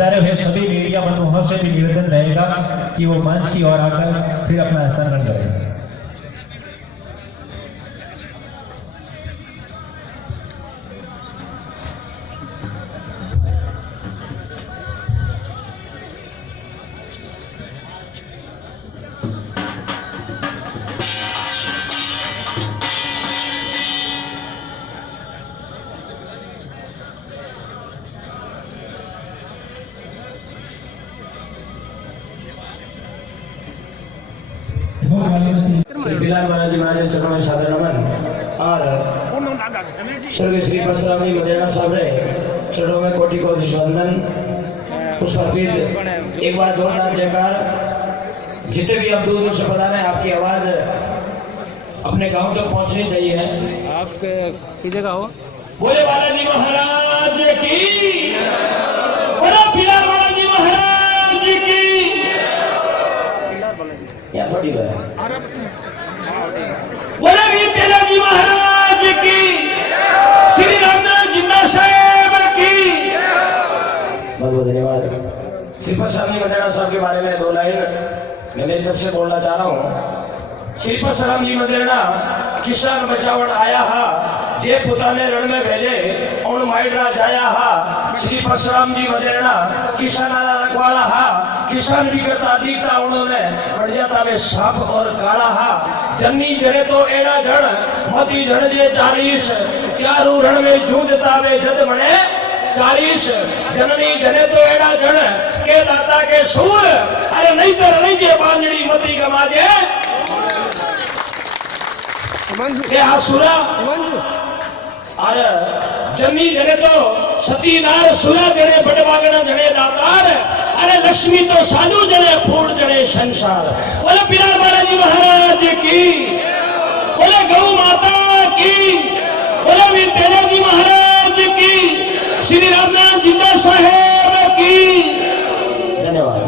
पधारे हुए सभी मीडिया बंधुओं से भी निवेदन रहेगा कि वो मंच की ओर आकर फिर अपना स्थान ग्रहण करें। श्री बिलाल महाराज महाराज चरणों में सादर नमन और स्वर्गीय श्री परशुराम जी मदेना साहब रे चरणों में कोटि कोटि वंदन। उस अर्पित एक बार जोरदार जयकार। जितने भी आप दूर दूर से पधारे आपकी आवाज अपने गांव तक पहुंचनी चाहिए। आप किस जगह हो? बोले बालाजी महाराज की, बोलो बिलाल महाराज जी महाराज की। या थोड़ी बार बोले वीर तेलाजी महाराज की, श्री रामनाथ जिंदा साहेब की। बहुत बहुत धन्यवाद। श्री परशुराम जी मदेना साहब के बारे में दो लाइन मैं मेरी तरफ से बोलना चाह रहा हूँ। श्री परशुराम जी मदेना किसान बचावण आया हा, जे पुताने रण में भेजे और माइडरा जाया हा। श्री परशुराम जी मदेना किसाना रखवाला हा, किसान भी करता दीता उन्होंने बढ़ जाता वे साप और काला हा। जन्नी जड़े तो एड़ा जड़ मती जड़ जे 40 चारू रण में जूझता वे जद मणे 40। जननी जने तो एड़ा जड़ के दाता के सूर, अरे नहीं तो नहीं जे बांधड़ी मती गमाजे के आसुरा। अरे जन्नी जने तो सती नार सुरा जने बटवागना जने दातार, अरे लक्ष्मी तो साधु जने फूट जने संसार। बोले बिलाल महाराज महाराज की, बोले गौ माता की, बोले वीर तेलाजी महाराज की, श्री रामनाथ जिंदा साहेब की। धन्यवाद।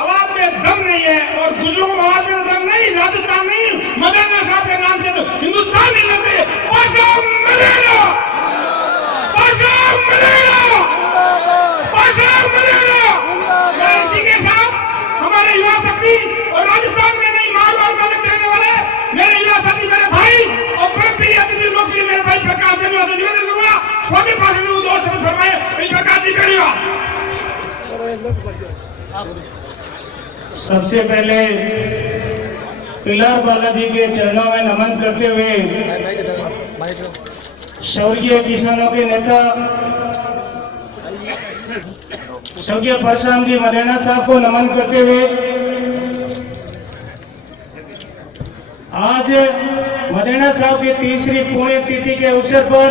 आवाज में दम नहीं है और गुजरों आवाज में दम नहीं। राजस्थान नहीं, मदेना साहब के नाम से तो हिंदुस्तान नहीं लगते। परशुराम मदेना, परशुराम मदेना, परशुराम मदेना। इसी के साथ हमारे युवा शक्ति और राजस्थान में नहीं मारवाड़ में रहने वाले मेरे युवा साथी, मेरे भाई और बड़े प्रिय अतिथि लोकप्रिय मेरे भाई प्रकाश जी से निवेदन करूंगा स्वागत भाषण में दो शब्द फरमाए। प्रकाश जी करिएगा। सबसे पहले बिलाल बालाजी के चरणों में नमन करते हुए स्वर्गीय किसानों के नेता स्वर्गीय परशुराम जी मदेना साहब को नमन करते हुए आज मदेना साहब की तीसरी पुण्यतिथि के अवसर पर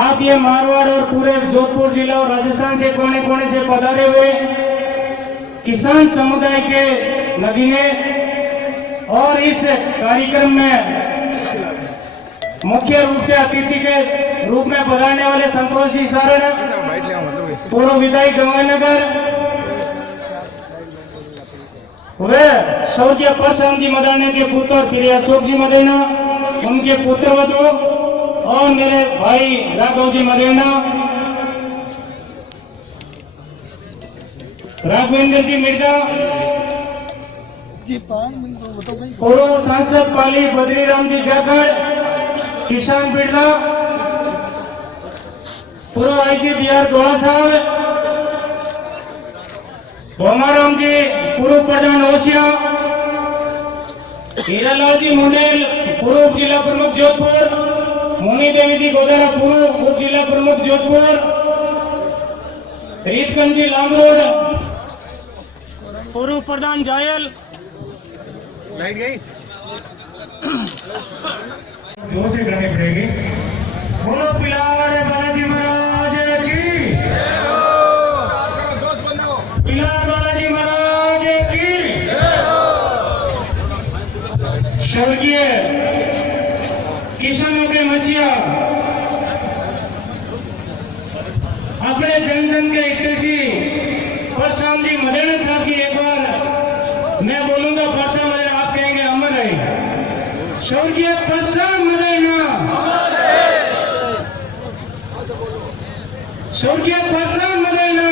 आप ये मारवाड़ और पूरे जोधपुर जिला और राजस्थान से कोने कोने से पधारे हुए किसान समुदाय के नगीने और इस कार्यक्रम में मुख्य रूप से अतिथि के रूप में पधारने वाले संतोष जी सारण, पूर्व विधायक जवाहरनगर, वे स्वर्गीय परशुराम जी मदेना के पुत्र श्री अशोक जी मदेना, उनके पुत्रवधु और मेरे भाई राघव जी मदेना, राघवेंद्र जी मिर्जा, पूर्व सांसद पाली बद्रीराम जी जाखड़, किसान बिरला, पूर्व आईजी बिहार गोला साहब, भोमाराम जी पूर्व प्रधान ओसिया, हीरालाल जी मुंडेल पूर्व जिला प्रमुख जोधपुर, मुनी देवी जी गोदारा पूर्व उप जिला प्रमुख जोधपुर, रीतगंज जी लामरोड पूर्व प्रधान जायल। लाइट गई जोर से करनी पड़ेगी। बोलो बिलाल बालाजी महाराज की, बिलाल बालाजी महाराज की। स्वर्गीय किसानों के मसीहा अपने जन जन के हितैषी परशुराम जी मदेना साहब की एक बार मैं बोलूंगा परशुराम मदेना, आप कहेंगे अमर है। स्वर्गीय परशुराम मदेना, स्वर्गीय परशान मदेना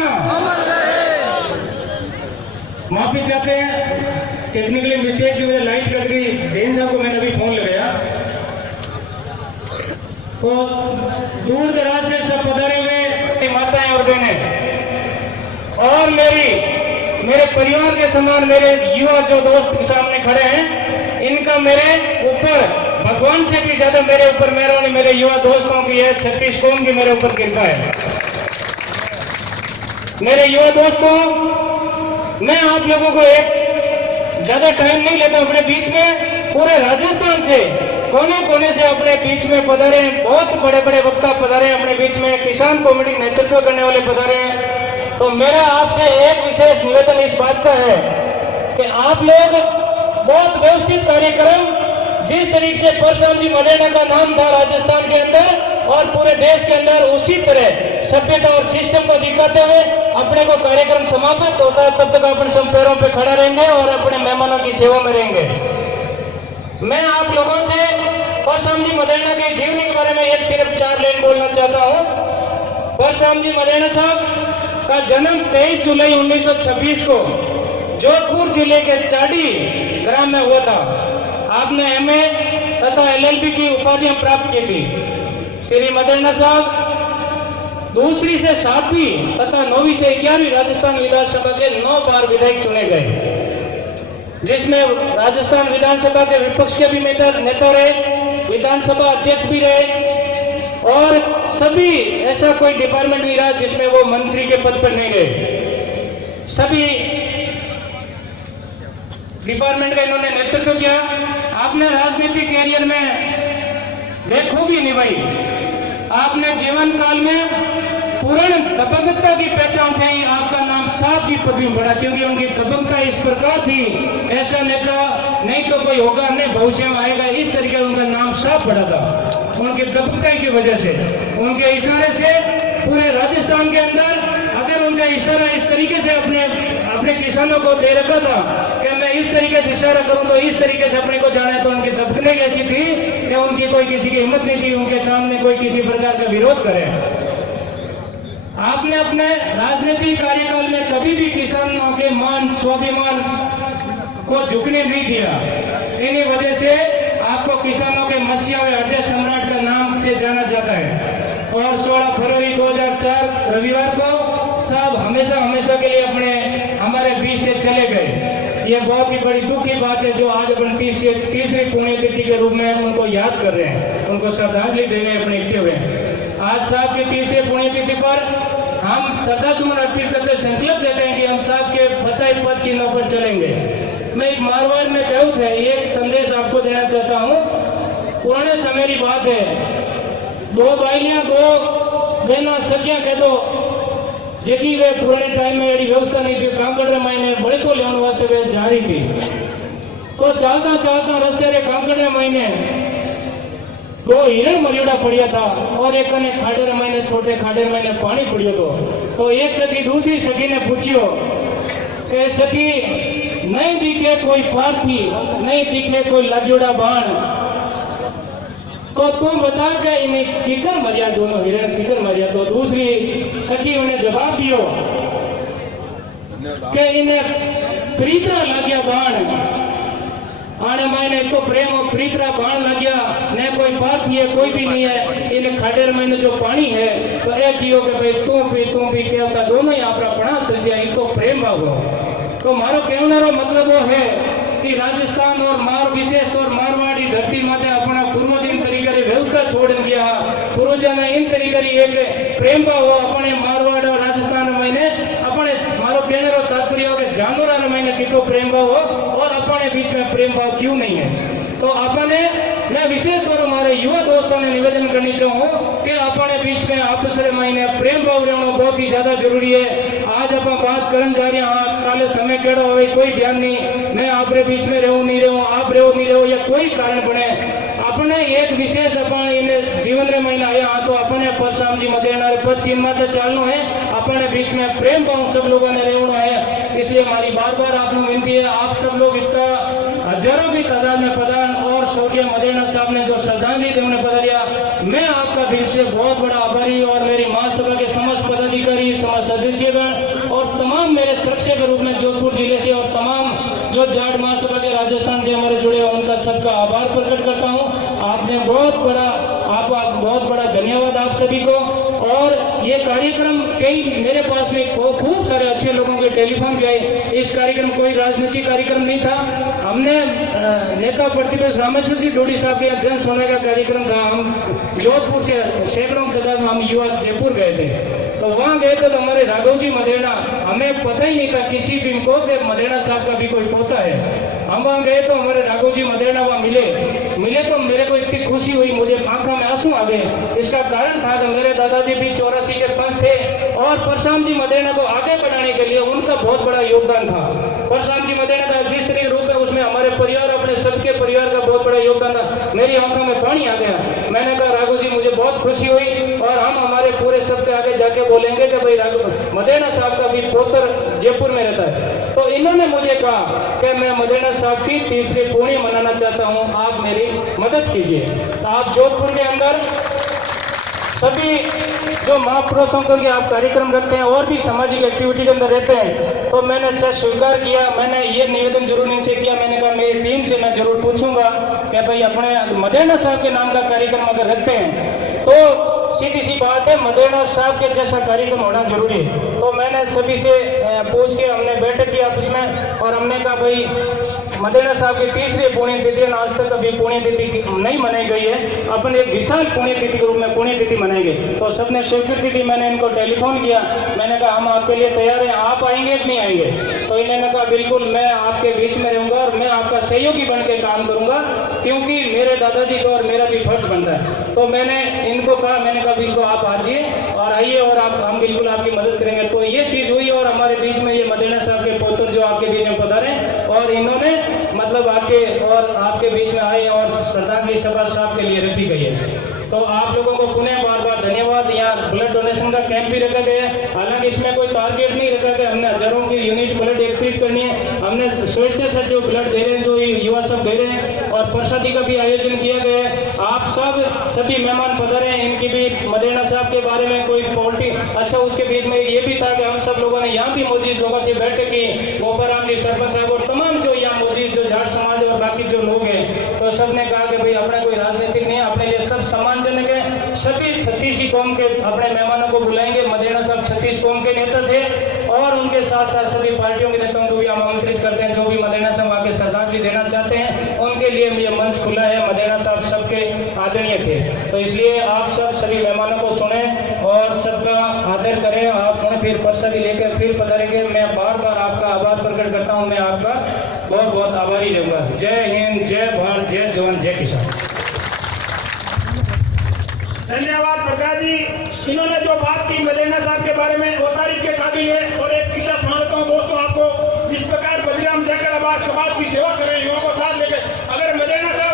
माफी चाहते हैं, टेक्निकली मिस्टेक जो मेरी लाइट कट गई। जैन साहब को मैंने अभी फोन लगाया, तो दूर दराज से सब पधारे हुए माताएं और बहनें और मेरे परिवार के समान मेरे युवा जो दोस्त सामने खड़े हैं, इनका मेरे ऊपर भगवान से भी ज्यादा मेरे ऊपर मेहरबानी मेरे युवा दोस्तों की है, छत्तीस कौम की मेरे ऊपर कृपा है। मेरे युवा दोस्तों, मैं आप लोगों को एक ज्यादा टाइम नहीं लेता, अपने बीच में पूरे राजस्थान से कोने कोने से अपने बीच में पधारे, बहुत बड़े बड़े वक्ता पधारे अपने बीच में, किसान कमेटी नेतृत्व करने वाले पधारे हैं। तो मेरा आपसे एक विशेष निवेदन इस बात का है कि आप लोग बहुत व्यवस्थित कार्यक्रम, जिस तरीके से परशान जी मदेना का नाम था राजस्थान के अंदर और पूरे देश के अंदर, उसी तरह सभ्यता और सिस्टम को दिखाते हुए अपने को कार्यक्रम समाप्त होता है, तब तक अपन सब पैरों पे खड़ा रहेंगे और अपने मेहमानों की सेवा में रहेंगे। मैं आप लोगों से परशान जी मदेना के जीवनी के बारे में एक सिर्फ 4 लाइन बोलना चाहता हूं। परशान जी मदेना साहब का जन्म 23 जुलाई 1926 को जोधपुर जिले के चाडी ग्राम में हुआ था। आपने MA तथा LLB की उपाधियां प्राप्त की थी। श्री मदेना साहब 2री से 7वीं तथा 9वीं से 11वीं राजस्थान विधानसभा के 9 बार विधायक चुने गए, जिसमें राजस्थान विधानसभा के विपक्ष के भी नेता रहे, विधानसभा अध्यक्ष भी रहे और सभी ऐसा कोई डिपार्टमेंट नहीं रहा जिसमें वो मंत्री के पद पर नहीं रहे। सभी डिपार्टमेंट का इन्होंने नेतृत्व किया। आपने राजनीतिक कैरियर में बेखूबी निभाई। आपने जीवन काल में पूर्ण दबंगता की पहचान से ही आपका नाम साफ की पदवी में बढ़ा, क्योंकि उनकी दबंगता इस प्रकार थी, ऐसा नेता नहीं तो कोई होगा, नहीं भविष्य में आएगा, इस तरीके उनका नाम साफ बढ़ा था। उनकी दबंगता की वजह से, उनके इशारे से पूरे राजस्थान के अंदर, अगर उनका इशारा इस तरीके से अपने किसानों को दे रखा था कि मैं इस तरीके से इशारा करूं तो इस तरीके से अपने को जाना है, तो उनकी दबंगता ऐसी थी कि उनकी कोई किसी की हिम्मत नहीं थी उनके सामने कोई किसी प्रकार का विरोध करे। आपने अपने राजनीतिक कार्यकाल में कभी भी किसानों के मान स्वाभिमान को झुकने नहीं दिया। इन्हीं वजह से आपको किसानों के मसीहा व हृदय सम्राट का नाम से जाना जाता है। और 16 फरवरी 2004 रविवार को साहब हमेशा के लिए हमारे बीच से चले गए। ये बहुत ही बड़ी दुख की बात है, जो आज अपन तीसरी पुण्यतिथि के रूप में उनको याद कर रहे हैं, उनको श्रद्धांजलि देने अपने इकट्ठे हुए हैं। आज साहब की तीसरी पुण्यतिथि पर हम श्रद्धासुमन अर्पित करते संकल्प लेते हैं कि हम साहब के फतेह पद चिन्हों पर चलेंगे। मैं एक मारवाड़ में कहूँ थे, एक संदेश आपको देना चाहता हूँ। पुराने समय की बात है, 2 भाइयां 2 बहना सखियां कह दो, जेकी वे पुराने टाइम में एडी व्यवस्था नहीं थी, काम कर रहे महीने बड़े को लेने वास्ते वे जा रही थी। तो चालता रस्ते रे काम करने महीने 2 हिरण मरियोड़ा पड़िया था और एक ने खाड़े महीने छोटे खाड़े महीने पानी पड़ियो तो एक सखी दूसरी सखी ने पूछियो कि सखी नहीं दिखे कोई पार्थी, नहीं दिखे कोई लग्योड़ा बाण, तो तुम बता के इन्हें किकर मरिया, दोनों हिरण किकर मरिया। तो दूसरी सखी उन्हें जवाब दियो कि इन्हें प्रीतरा लग्या बाण, आने मैंने तो प्रेम और प्रीतरा बाण लग गया, न कोई बात है कोई भी नहीं है, इन खाडेर में जो पानी है तो एक जियो के भाई तू भी कहता दोनों ही आपका पढ़ा दिया, इनको प्रेम भाव हो। तो मारो कहने रो मतलब वो है कि राजस्थान और विशेष तौर मारवाड़ी धरती माते अपना पूर्वज तरीके व्यवस्था छोड़ दिया, पूर्वज ने इन तरीके एक प्रेम भाव हो अपने मारवाड़ और राजस्थान मैंने अपने मारो कहने रो तात्पर्य हो कि जानवर मैंने कितो प्रेम भाव हो और अपने बीच में प्रेम भाव क्यों नहीं है। तो अपने मैं विशेष तौर हमारे युवा दोस्तों ने निवेदन करनी चाहूँ कि अपने बीच में आपस में प्रेम भाव रहना बहुत ही ज्यादा जरूरी है। आज आप बात करने जा रहे हैं, काले समय केड़ा हो कोई ध्यान नहीं, मैं आपके बीच में रहूं नहीं रहूं, आप रहो नहीं रहो या कोई कारण बने, अपने एक विशेष अपने जीवन रे महीना आया तो अपने परशान जी मदेना पद चिन्ह में चलना है, अपने बीच में प्रेम भाव सब लोगों ने रहना है। इसलिए हमारी बार बार आपको विनती है, आप सब लोग इतना हजारों की तादाद में पधार और स्वर्गीय मदेना साहब ने जो श्रद्धांजलि दी उन्हें पधारिया, मैं आपका दिल से बहुत बड़ा आभारी और मेरी महासभा के समस्त पदाधिकारी, समाज सदस्यगण और तमाम मेरे सुरक्षा के रूप में जोधपुर जिले से और तमाम जो जाट महासभा के राजस्थान से हमारे जुड़े हैं उनका सबका आभार प्रकट करता हूँ। आपने बहुत बड़ा धन्यवाद आप सभी को। और ये कार्यक्रम कई मेरे पास में खूब सारे अच्छे लोगों के टेलीफोन भी आए। इस कार्यक्रम कोई राजनीतिक कार्यक्रम नहीं था। हमने नेता प्रतिपक्ष रामेश्वर जी डोडी साहब के जन सुनने का कार्यक्रम था। हम जोधपुर से सैकड़ों की तादाद में हम युवा जयपुर गए थे। तो वहाँ गए तो हमारे राघव जी मदेना, हमें पता ही नहीं था किसी भी को कि मदेना साहब का भी कोई पोता है। हम वहाँ गए तो हमारे राघव जी मदेना वहाँ मिले तो मेरे को इतनी खुशी हुई, मुझे आंखों में आंसू आ गए। इसका कारण था कि मेरे दादाजी भी 84 के पंथ थे और परशुराम जी मदेना को आगे बढ़ाने के लिए उनका बहुत बड़ा योगदान था। परशुराम जी मदेना का जिस तरीके रूप है उसमें हमारे परिवार, अपने सबके परिवार का बहुत बड़ा योगदान था। मेरी आंखों में पानी आ गया। मैंने कहा राघव जी मुझे बहुत खुशी हुई और हम हमारे पूरे सबके आगे जाके बोलेंगे कि भाई राघव मदेना साहब का भी पुत्र जयपुर में रहता है। तो इन्होंने मुझे कहा कि मैं मदेना साहब की 30वीं पूर्णी मनाना चाहता हूं, आप मेरी मदद कीजिए। तो आप जोधपुर के अंदर सभी जो महापुरुषों के आप कार्यक्रम रखते हैं और भी सामाजिक एक्टिविटी के अंदर रहते हैं, तो मैंने से स्वीकार किया। मैंने ये निवेदन जरूर इनसे किया, मैंने कहा मेरी टीम से मैं जरूर पूछूंगा कि भाई अपने मदेना साहब के नाम का कार्यक्रम अगर रखते हैं तो सीधी सी बात है मदेना साहब के जैसा कार्यक्रम होना जरूरी है। तो मैंने सभी से पूछ के हमने बैठक की आपस में और हमने कहा भाई मदेना साहब की 30वीं पुण्यतिथि आज तक अभी पुण्यतिथि नहीं मनाई गई है, अपन एक विशाल पुण्यतिथि के रूप में पुण्यतिथि मनाएंगे। तो सबने स्वीकृति दी। मैंने इनको टेलीफोन किया, मैंने कहा हम आपके लिए तैयार हैं, आप आएंगे कि नहीं आएंगे? तो इन्होंने कहा बिल्कुल मैं आपके बीच में रहूंगा और मैं आपका सहयोगी बन के काम करूंगा, क्योंकि मेरे दादाजी का और मेरा भी फर्ज बनता है। तो मैंने इनको कहा, मैंने कहा बिल्कुल आप आइए और हम बिल्कुल आपकी मदद करेंगे। तो ये चीज हुई और हमारे बीच में ये मदेना साहब के पुत्र जो आपके बीच में पधारे और इन्होंने मतलब आपके बीच में आए और श्रद्धांजलि सभा साहब के लिए रखी गई है। तो आप लोगों को पुनः बार बार धन्यवाद। यहाँ ब्लड डोनेशन का कैंप भी रखा गया है। हालांकि इसमें कोई टारगेट नहीं रखा गया, हमने हजारों की यूनिट ब्लड एकत्रित करनी है। हमने स्वेच्छा से जो ब्लड दे रहे हैं, जो युवा सब दे रहे हैं, और प्रसादी का भी आयोजन किया गया है। आप सभी मेहमान पधारे हैं, इनकी भी मदेना साहब के बारे में कोई पॉलिटिक्स अच्छा उसके बीच में ये भी था कि हम सब लोगों ने यहाँ भी मौजूद लोगों से बैठक की, गोपाराम जी सरपंच साहब और तमाम जो यहाँ मौजूद जो जाट समाज और बाकी जो लोग हैं, तो सबने कहा कि भाई अपना कोई राजनीतिक नहीं है, अपने लिए सब सम्मानजनक है। सभी 36 कौम के अपने मेहमानों को बुलाएंगे। मदेना साहब 36 कौम के नेता थे और उनके साथ साथ सभी पार्टियों के नेताओं को भी आमंत्रित करते हैं। जो भी मदेना साहब आके श्रद्धांजलि देना चाहते हैं उनके लिए ये मंच खुला है। मदेना साहब सबके आदरणीय थे, तो इसलिए आप सब सभी मेहमानों को सुने और सबका आदर करें। आप सुने फिर प्रसादी लेकर फिर पधारेंगे। मैं बार बार आपका आभार प्रकट करता हूँ। मैं आपका बहुत बहुत आभारी रहूंगा। जय हिंद, जय भारत, जय जवान, जय किसान। धन्यवाद प्रकाश जी। इन्होंने जो बात की मदेना साहब के बारे में वो तारीफ के काबिल है। और एक किस्सा सुनाता हूँ दोस्तों आपको। जिस प्रकार बद्रीराम जाकर आबाद समाज की सेवा कर रहे हैं, युवाओं को साथ लेकर, अगर मदेना साहब